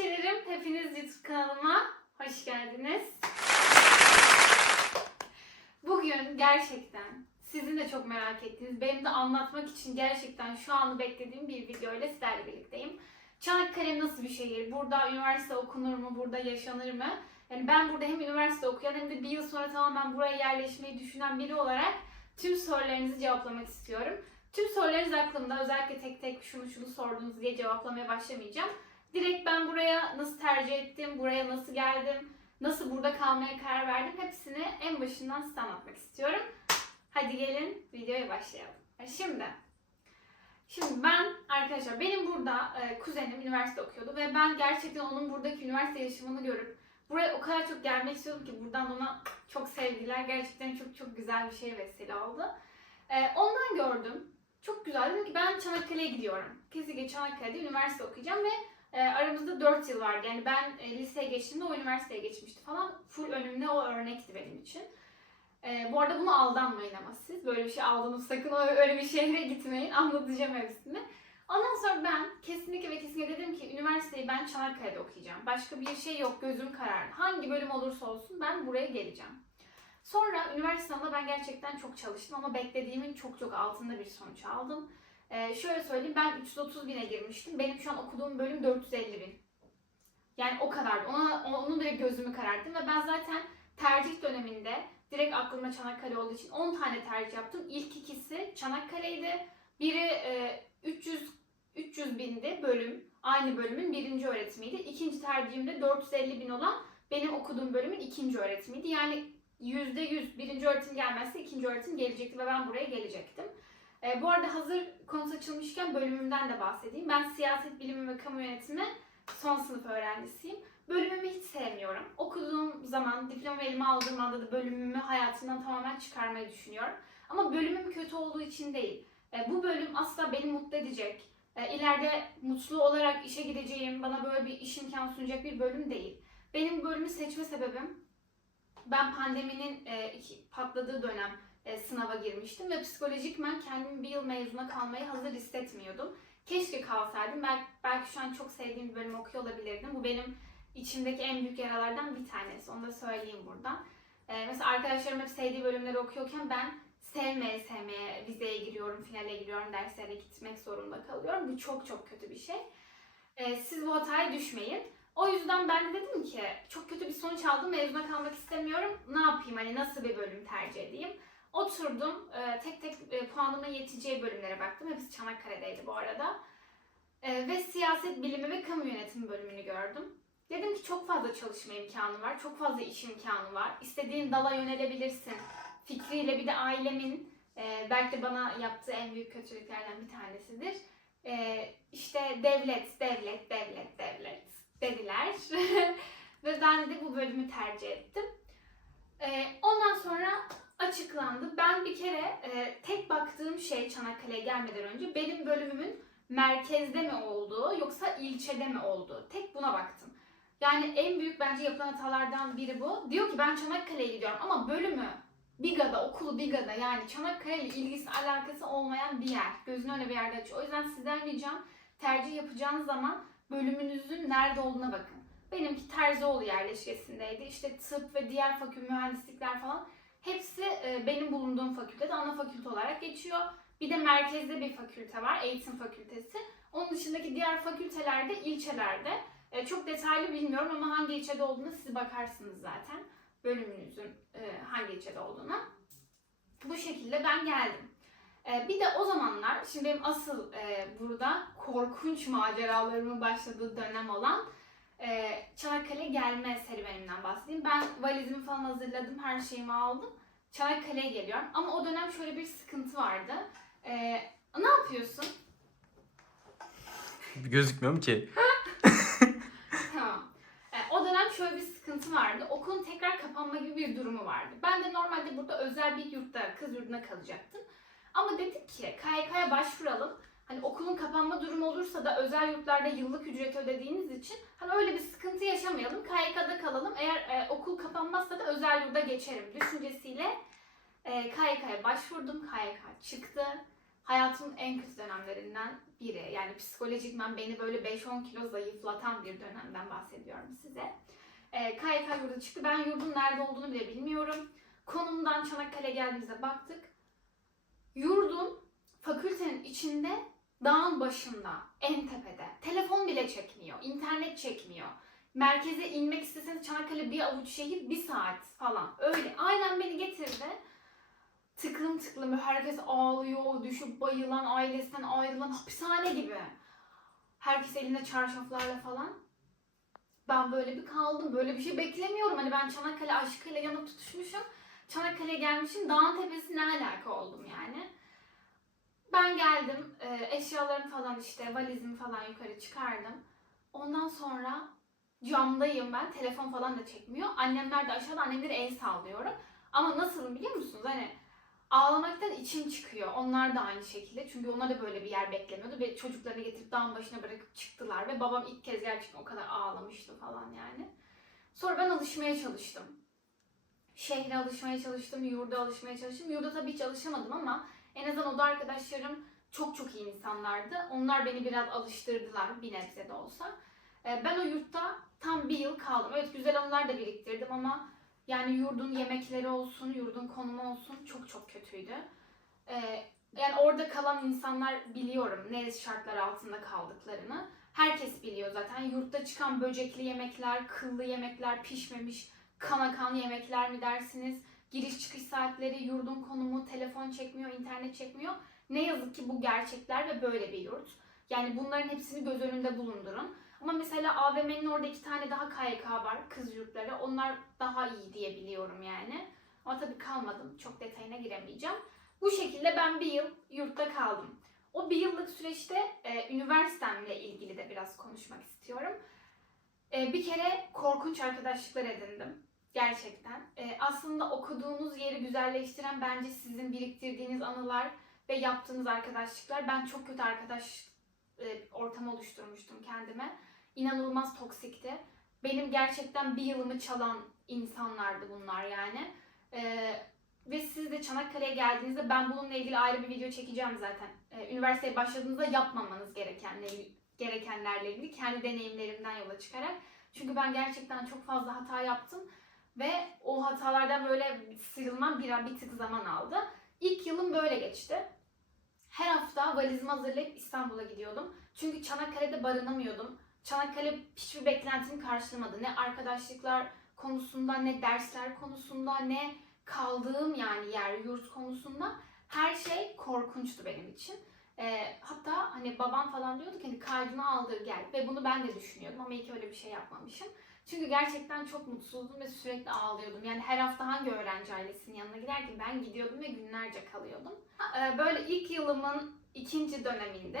Bahçelerim, hepiniz YouTube kanalıma hoş geldiniz. Bugün gerçekten sizin de çok merak ettiğiniz, benim de anlatmak için gerçekten şu anı beklediğim bir video ile sizlerle birlikteyim. Çanakkale nasıl bir şehir? Burada üniversite okunur mu? Burada yaşanır mı? Yani ben burada hem üniversite okuyan hem de bir yıl sonra tamamen buraya yerleşmeyi düşünen biri olarak tüm sorularınızı cevaplamak istiyorum. Tüm sorularınız aklımda. Özellikle tek tek şunu şunu sordunuz diye cevaplamaya başlamayacağım. Direkt ben buraya nasıl tercih ettim, buraya nasıl geldim, nasıl burada kalmaya karar verdim hepsini en başından size anlatmak istiyorum. Hadi gelin videoya başlayalım. Şimdi, şimdi ben arkadaşlar benim burada e, kuzenim üniversite okuyordu ve ben gerçekten onun buradaki üniversite yaşamını görüp buraya o kadar çok gelmek istiyordum ki buradan ona çok sevgiler. Gerçekten çok çok güzel bir şey vesile oldu. E, ondan gördüm. Çok güzel. Dedim ki ben Çanakkale'ye gidiyorum. Kesinlikle Çanakkale'de üniversite okuyacağım ve e, aramızda 4 yıl vardı. Yani ben e, liseye geçtiğimde o üniversiteye geçmişti falan. Full önümde o örnekti benim için. E, bu arada bunu aldanmayın ama siz. Böyle bir şey aldınız sakın öyle bir şehre gitmeyin. Anlatacağım hepsini. Ondan sonra ben kesinlikle ve kesinlikle dedim ki üniversiteyi ben Çanakkale'de okuyacağım. Başka bir şey yok gözüm kararlı. Hangi bölüm olursa olsun ben buraya geleceğim. Sonra üniversite sınavında ben gerçekten çok çalıştım ama beklediğimin çok çok altında bir sonuç aldım. Ee, şöyle söyleyeyim ben 330 bine girmiştim. Benim şu an okuduğum bölüm 450 bin. Yani o kadar. Ona, onun bile gözümü kararttım ve ben zaten tercih döneminde direkt aklımda Çanakkale olduğu için 10 tane tercih yaptım. İlk ikisi Çanakkale'ydi. Biri e, 300 300 bindi bölüm. Aynı bölümün birinci öğretimiydi. İkinci tercihim de 450 bin olan benim okuduğum bölümün ikinci öğretimiydi. Yani %100 birinci öğretim gelmezse ikinci öğretim gelecekti ve ben buraya gelecektim. E, bu arada hazır konusu açılmışken bölümümden de bahsedeyim. Ben siyaset bilimi ve kamu yönetimi son sınıf öğrencisiyim. Bölümümü hiç sevmiyorum. Okuduğum zaman, diploma elime aldığım anda da bölümümü hayatımdan tamamen çıkarmayı düşünüyorum. Ama bölümüm kötü olduğu için değil. E, bu bölüm asla beni mutlu edecek, e, ileride mutlu olarak işe gideceğim, bana böyle bir iş imkanı sunacak bir bölüm değil. Benim bölümü seçme sebebim, ben pandeminin e, patladığı dönem e, sınava girmiştim ve psikolojikmen kendimi bir yıl mezuna kalmaya hazır hissetmiyordum. Keşke kalsaydım. Belki, belki şu an çok sevdiğim bir bölüm okuyor olabilirdim. Bu benim içimdeki en büyük yaralardan bir tanesi. Onu da söyleyeyim buradan. E, mesela arkadaşlarım hep sevdiği bölümleri okuyorken ben sevmeye sevmeye vizeye giriyorum, finale giriyorum, derslere gitmek zorunda kalıyorum. Bu çok çok kötü bir şey. E, siz bu hataya düşmeyin. O yüzden ben de dedim ki çok kötü bir sonuç aldım, mezuna kalmak istemiyorum. Ne yapayım, hani nasıl bir bölüm tercih edeyim? Oturdum, e, tek tek e, yeteceği bölümlere baktım. Hepsi Çanakkale'deydi bu arada. E, ve siyaset bilimi ve kamu yönetimi bölümünü gördüm. Dedim ki çok fazla çalışma imkanı var, çok fazla iş imkanı var. İstediğin dala yönelebilirsin. Fikriyle bir de ailemin e, belki bana yaptığı en büyük kötülüklerden bir tanesidir. E, işte devlet, devlet, devlet, devlet dediler. ve ben de bu bölümü tercih ettim. Ondan sonra açıklandı. Ben bir kere e, tek baktığım şey Çanakkale'ye gelmeden önce benim bölümümün merkezde mi olduğu yoksa ilçede mi olduğu. Tek buna baktım. Yani en büyük bence yapılan hatalardan biri bu. Diyor ki ben Çanakkale'ye gidiyorum ama bölümü Biga'da, okulu Biga'da yani Çanakkale ile ilgisi alakası olmayan bir yer. Gözünü öyle bir yerde açıyor. O yüzden sizden ricam tercih yapacağınız zaman bölümünüzün nerede olduğuna bakın. Benimki Terzioğlu yerleşkesindeydi. İşte tıp ve diğer fakülte mühendislikler falan hepsi e, benim bulunduğum fakültede ana fakülte olarak geçiyor. Bir de merkezde bir fakülte var, eğitim fakültesi. Onun dışındaki diğer fakültelerde ilçelerde. E, çok detaylı bilmiyorum ama hangi ilçede olduğunu siz bakarsınız zaten. Bölümünüzün e, hangi ilçede olduğuna. Bu şekilde ben geldim. Bir de o zamanlar, şimdi benim asıl burada korkunç maceralarımın başladığı dönem olan e, Çanakkale gelme serüvenimden bahsedeyim. Ben valizimi falan hazırladım, her şeyimi aldım. Çanakkale'ye geliyorum. Ama o dönem şöyle bir sıkıntı vardı. E, ne yapıyorsun? Gözükmüyorum ki. Tamam. E, o dönem şöyle bir sıkıntı vardı. Okulun tekrar kapanma gibi bir durumu vardı. Ben de normalde burada özel bir yurtta, kız yurduna kalacaktım. Ama dedik ki KYK'ya başvuralım. Hani okulun kapanma durumu olursa da özel yurtlarda yıllık ücret ödediğiniz için hani öyle bir sıkıntı yaşamayalım. KYK'da kalalım. Eğer e, okul kapanmazsa da özel yurda geçerim düşüncesiyle e, KYK'ya başvurdum. KYK çıktı. hayatımın en kötü dönemlerinden biri. Yani psikolojikmen beni böyle 5-10 kilo zayıflatan bir dönemden bahsediyorum size. Ee, KYK yurdu çıktı. Ben yurdun nerede olduğunu bile bilmiyorum. Konumdan Çanakkale geldiğimizde baktık. Yurdun fakültenin içinde dağın başında, en tepede. Telefon bile çekmiyor, internet çekmiyor. Merkeze inmek isteseniz Çanakkale bir avuç şehir bir saat falan. Öyle. Aynen beni getirdi. Tıklım tıklım herkes ağlıyor, düşüp bayılan, ailesinden ayrılan hapishane gibi. Herkes elinde çarşaflarla falan. Ben böyle bir kaldım. Böyle bir şey beklemiyorum. Hani ben Çanakkale aşkıyla yanıp tutuşmuşum. Çanakkale'ye gelmişim. Dağın tepesi ne alaka oldum yani. Ben geldim. e, Eşyalarımı falan işte valizimi falan yukarı çıkardım. Ondan sonra camdayım ben. Telefon falan da çekmiyor. Annemler de aşağıda. Annemlere el sallıyorum. Ama nasılım biliyor musunuz? Hani ağlamaktan içim çıkıyor. Onlar da aynı şekilde. Çünkü onlar da böyle bir yer beklemiyordu. Ve çocuklarını getirip dağın başına bırakıp çıktılar. Ve babam ilk kez gerçekten o kadar ağlamıştı falan yani. Sonra ben alışmaya çalıştım. Şehre alışmaya çalıştım, yurda alışmaya çalıştım. Yurda tabii hiç alışamadım ama en azından oda arkadaşlarım çok çok iyi insanlardı. Onlar beni biraz alıştırdılar bir nebze de olsa. Ee, Ben o yurtta tam bir yıl kaldım. Evet güzel anılar da biriktirdim ama yani yurdun yemekleri olsun, yurdun konumu olsun çok çok kötüydü. Ee, Yani orada kalan insanlar biliyorum ne şartlar altında kaldıklarını. Herkes biliyor zaten. Yurtta çıkan böcekli yemekler, kıllı yemekler, pişmemiş kana kan yemekler mi dersiniz? Giriş çıkış saatleri, yurdun konumu, telefon çekmiyor, internet çekmiyor. Ne yazık ki bu gerçekler ve böyle bir yurt. Yani bunların hepsini göz önünde bulundurun. Ama mesela AVM'nin orada iki tane daha KYK var, kız yurtları. Onlar daha iyi diye biliyorum yani. Ama tabii kalmadım. Çok detayına giremeyeceğim. Bu şekilde ben bir yıl yurtta kaldım. O bir yıllık süreçte e, üniversitemle ilgili de biraz konuşmak istiyorum. E, bir kere korkunç arkadaşlıklar edindim. Gerçekten. E, aslında okuduğunuz yeri güzelleştiren bence sizin biriktirdiğiniz anılar ve yaptığınız arkadaşlıklar. Ben çok kötü arkadaş e, ortamı oluşturmuştum kendime. İnanılmaz toksikti. Benim gerçekten bir yılımı çalan insanlardı bunlar yani. E, ve siz de Çanakkale'ye geldiğinizde ben bununla ilgili ayrı bir video çekeceğim zaten. E, üniversiteye başladığınızda yapmamanız gerekenleri, gerekenlerle ilgili kendi deneyimlerimden yola çıkarak. Çünkü ben gerçekten çok fazla hata yaptım ve o hatalardan böyle sıyrılmam bir, bir tık zaman aldı. İlk yılım böyle geçti. Her hafta valizimi hazırlayıp İstanbul'a gidiyordum. Çünkü Çanakkale'de barınamıyordum. Çanakkale hiçbir beklentimi karşılamadı. Ne arkadaşlıklar konusunda, ne dersler konusunda, ne kaldığım yani yer, yurt konusunda her şey korkunçtu benim için. Ee, hatta hani babam falan diyordu ki hani kaydını aldır gel ve bunu ben de düşünüyordum ama iyi ki öyle bir şey yapmamışım. Çünkü gerçekten çok mutsuzdum ve sürekli ağlıyordum. Yani her hafta hangi öğrenci ailesinin yanına giderken ben gidiyordum ve günlerce kalıyordum. Ee, Böyle ilk yılımın ikinci döneminde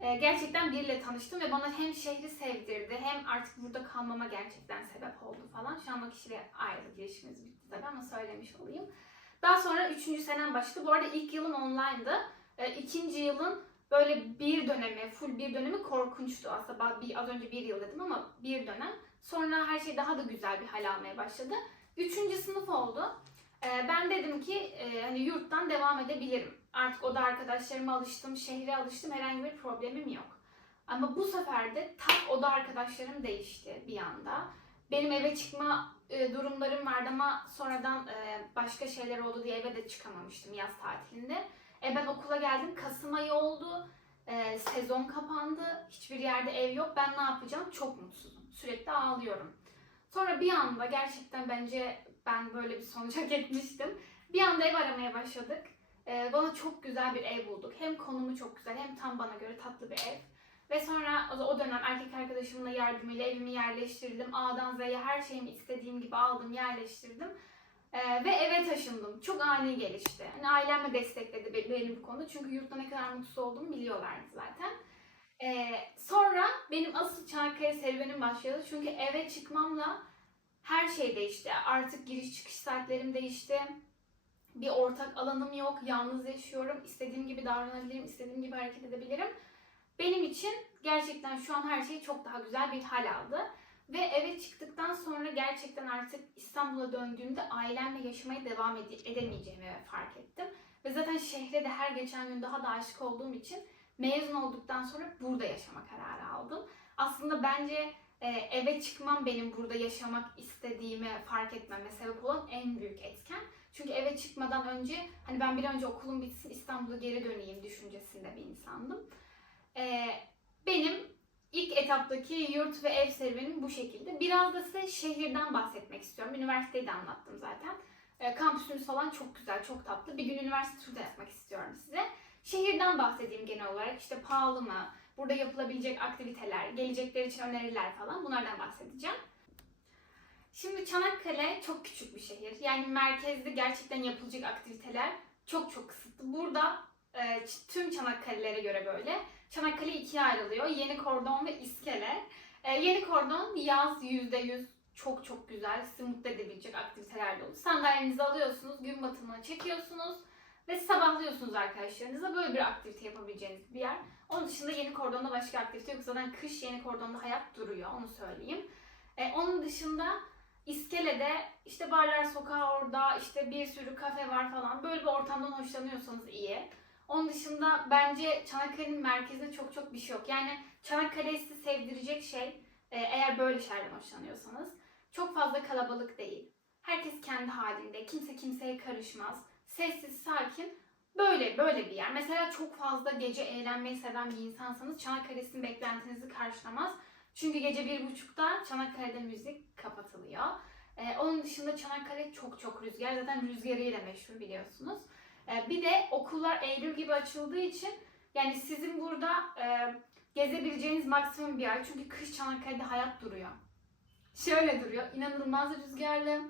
e, gerçekten biriyle tanıştım ve bana hem şehri sevdirdi hem artık burada kalmama gerçekten sebep oldu falan. Şu an o kişiyle ayrılık ilişkimiz bitti tabii ama söylemiş olayım. Daha sonra üçüncü senem başladı. Bu arada ilk yılım online'dı. E, ikinci yılın böyle bir dönemi, full bir dönemi korkunçtu aslında. Bir, az önce bir yıl dedim ama bir dönem. Sonra her şey daha da güzel bir hal almaya başladı. Üçüncü sınıf oldu. E, ben dedim ki e, hani yurttan devam edebilirim. Artık oda arkadaşlarıma alıştım, şehre alıştım. Herhangi bir problemim yok. Ama bu sefer de tak oda arkadaşlarım değişti bir anda. Benim eve çıkma e, durumlarım vardı ama sonradan e, başka şeyler oldu diye eve de çıkamamıştım yaz tatilinde. E, ben okula geldim. Kasım ayı oldu. Sezon kapandı. Hiçbir yerde ev yok. Ben ne yapacağım? Çok mutsuzum. Sürekli ağlıyorum. Sonra bir anda gerçekten bence ben böyle bir sonuca gitmiştim. Bir anda ev aramaya başladık. E, bana çok güzel bir ev bulduk. Hem konumu çok güzel hem tam bana göre tatlı bir ev. Ve sonra o- dönem erkek arkadaşımla yardımıyla evimi yerleştirdim. A'dan Z'ye her şeyimi istediğim gibi aldım, yerleştirdim. Ee, ve eve taşındım. Çok ani gelişti. Hani ailem de destekledi be- beni bu konuda. Çünkü yurtta ne kadar mutsuz olduğumu biliyorlardı zaten. Ee, sonra benim asıl Çanakkale serüvenim başladı. Çünkü eve çıkmamla her şey değişti. Artık giriş çıkış saatlerim değişti. Bir ortak alanım yok. Yalnız yaşıyorum. İstediğim gibi davranabilirim. istediğim gibi hareket edebilirim. Benim için gerçekten şu an her şey çok daha güzel bir hal aldı. Ve eve çıktıktan sonra gerçekten artık İstanbul'a döndüğümde ailemle yaşamaya devam ede- edemeyeceğimi fark ettim. Ve zaten şehre de her geçen gün daha da aşık olduğum için mezun olduktan sonra burada yaşama kararı aldım. Aslında bence e, eve çıkmam benim burada yaşamak istediğimi fark etmeme sebep olan en büyük etken. Çünkü eve çıkmadan önce hani ben bir önce okulum bitsin İstanbul'a geri döneyim düşüncesinde bir insandım. E, benim ilk etaptaki yurt ve ev serüvenim bu şekilde. Biraz da size şehirden bahsetmek istiyorum. Üniversiteyi de anlattım zaten. E, kampüsümüz falan çok güzel, çok tatlı. Bir gün üniversite turu da yapmak istiyorum size. Şehirden bahsedeyim genel olarak. İşte pahalı mı? Burada yapılabilecek aktiviteler, gelecekler için öneriler falan bunlardan bahsedeceğim. Şimdi Çanakkale çok küçük bir şehir. Yani merkezde gerçekten yapılacak aktiviteler çok çok kısıtlı. Burada e, tüm Çanakkale'lere göre böyle. Çanakkale ikiye ayrılıyor. Yeni Kordon ve İskele. E, yeni Kordon yaz %100 çok çok güzel, sizi mutlu edebilecek aktiviteler dolu. Sandalyenizi alıyorsunuz, gün batımını çekiyorsunuz ve sabahlıyorsunuz arkadaşlarınızla. Böyle bir aktivite yapabileceğiniz bir yer. Onun dışında yeni kordonda başka aktivite yok. Zaten kış yeni kordonda hayat duruyor, onu söyleyeyim. E, onun dışında İskele'de işte barlar sokağı orada, işte bir sürü kafe var falan. Böyle bir ortamdan hoşlanıyorsanız iyi. Onun dışında bence Çanakkale'nin merkezinde çok çok bir şey yok. Yani Çanakkale'yi sizi sevdirecek şey e, eğer böyle şeylerden hoşlanıyorsanız çok fazla kalabalık değil. Herkes kendi halinde, kimse kimseye karışmaz. Sessiz, sakin. Böyle böyle bir yer. Mesela çok fazla gece eğlenmeyi seven bir insansanız Çanakkale beklentinizi karşılamaz. Çünkü gece bir buçukta Çanakkale'de müzik kapatılıyor. Ee, onun dışında Çanakkale çok çok rüzgar. Zaten rüzgarıyla meşhur biliyorsunuz. Ee, bir de okullar Eylül gibi açıldığı için yani sizin burada e, gezebileceğiniz maksimum bir ay. Çünkü kış Çanakkale'de hayat duruyor. Şöyle duruyor. İnanılmaz rüzgarlı.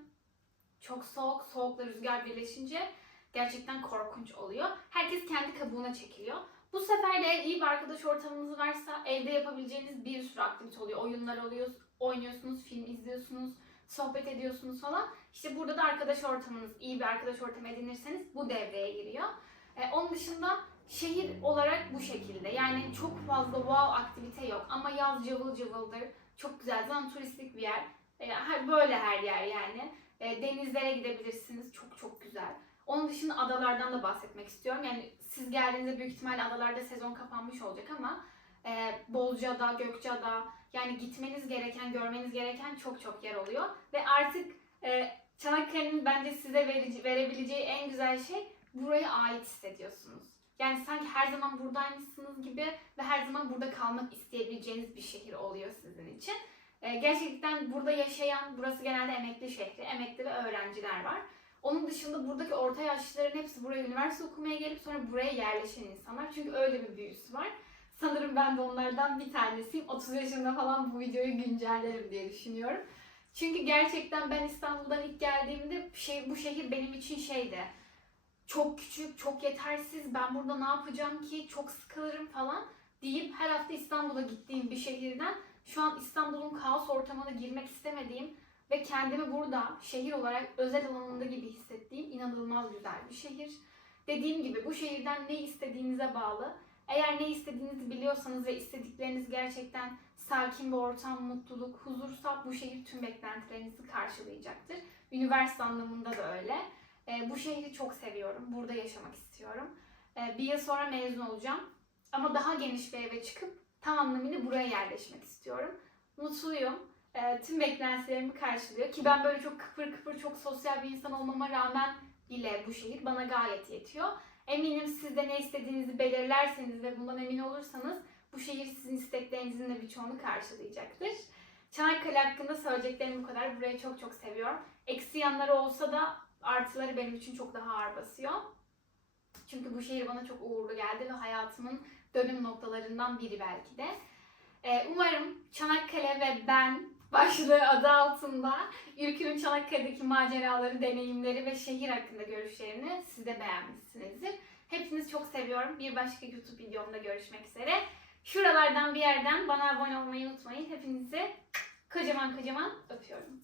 Çok soğuk. Soğukla rüzgar birleşince gerçekten korkunç oluyor. Herkes kendi kabuğuna çekiliyor. Bu sefer de iyi bir arkadaş ortamınız varsa evde yapabileceğiniz bir sürü aktivite oluyor. Oyunlar oluyor, oynuyorsunuz, film izliyorsunuz, sohbet ediyorsunuz falan. İşte burada da arkadaş ortamınız, iyi bir arkadaş ortamı edinirseniz bu devreye giriyor. Ee, onun dışında şehir olarak bu şekilde. Yani çok fazla wow aktivite yok ama yaz cıvıl cıvıldır. Çok güzel, zaten turistik bir yer. Ee, böyle her yer yani. Ee, denizlere gidebilirsiniz, çok çok güzel. Onun dışında adalardan da bahsetmek istiyorum. Yani siz geldiğinizde büyük ihtimalle adalarda sezon kapanmış olacak ama e, Bozcaada, Gökçeada yani gitmeniz gereken, görmeniz gereken çok çok yer oluyor. Ve artık e, Çanakkale'nin bence size verici, verebileceği en güzel şey buraya ait hissediyorsunuz. Yani sanki her zaman buradaymışsınız gibi ve her zaman burada kalmak isteyebileceğiniz bir şehir oluyor sizin için. E, gerçekten burada yaşayan, burası genelde emekli şehri, emekli ve öğrenciler var. Onun dışında buradaki orta yaşlıların hepsi buraya üniversite okumaya gelip sonra buraya yerleşen insanlar. Çünkü öyle bir büyüsü var. Sanırım ben de onlardan bir tanesiyim. 30 yaşında falan bu videoyu güncellerim diye düşünüyorum. Çünkü gerçekten ben İstanbul'dan ilk geldiğimde şey, bu şehir benim için şeydi. Çok küçük, çok yetersiz, ben burada ne yapacağım ki, çok sıkılırım falan deyip her hafta İstanbul'a gittiğim bir şehirden şu an İstanbul'un kaos ortamına girmek istemediğim ve kendimi burada şehir olarak özel alanında gibi hissettiğim inanılmaz güzel bir şehir. Dediğim gibi bu şehirden ne istediğinize bağlı. Eğer ne istediğinizi biliyorsanız ve istedikleriniz gerçekten sakin bir ortam, mutluluk, huzursa bu şehir tüm beklentilerinizi karşılayacaktır. Üniversite anlamında da öyle. Ee, bu şehri çok seviyorum. Burada yaşamak istiyorum. Ee, bir yıl sonra mezun olacağım. Ama daha geniş bir eve çıkıp tam anlamıyla buraya yerleşmek istiyorum. Mutluyum e, tüm beklentilerimi karşılıyor. Ki ben böyle çok kıpır kıpır, çok sosyal bir insan olmama rağmen bile bu şehir bana gayet yetiyor. Eminim siz de ne istediğinizi belirlerseniz ve bundan emin olursanız bu şehir sizin isteklerinizin de birçoğunu karşılayacaktır. Çanakkale hakkında söyleyeceklerim bu kadar. Burayı çok çok seviyorum. Eksi yanları olsa da artıları benim için çok daha ağır basıyor. Çünkü bu şehir bana çok uğurlu geldi ve hayatımın dönüm noktalarından biri belki de. Ee, umarım Çanakkale ve ben başlığı adı altında Ülkünün Çanakkale'deki maceraları, deneyimleri ve şehir hakkında görüşlerini siz de beğenmişsinizdir. Hepinizi çok seviyorum. Bir başka YouTube videomda görüşmek üzere. Şuralardan bir yerden bana abone olmayı unutmayın. Hepinizi kocaman kocaman öpüyorum.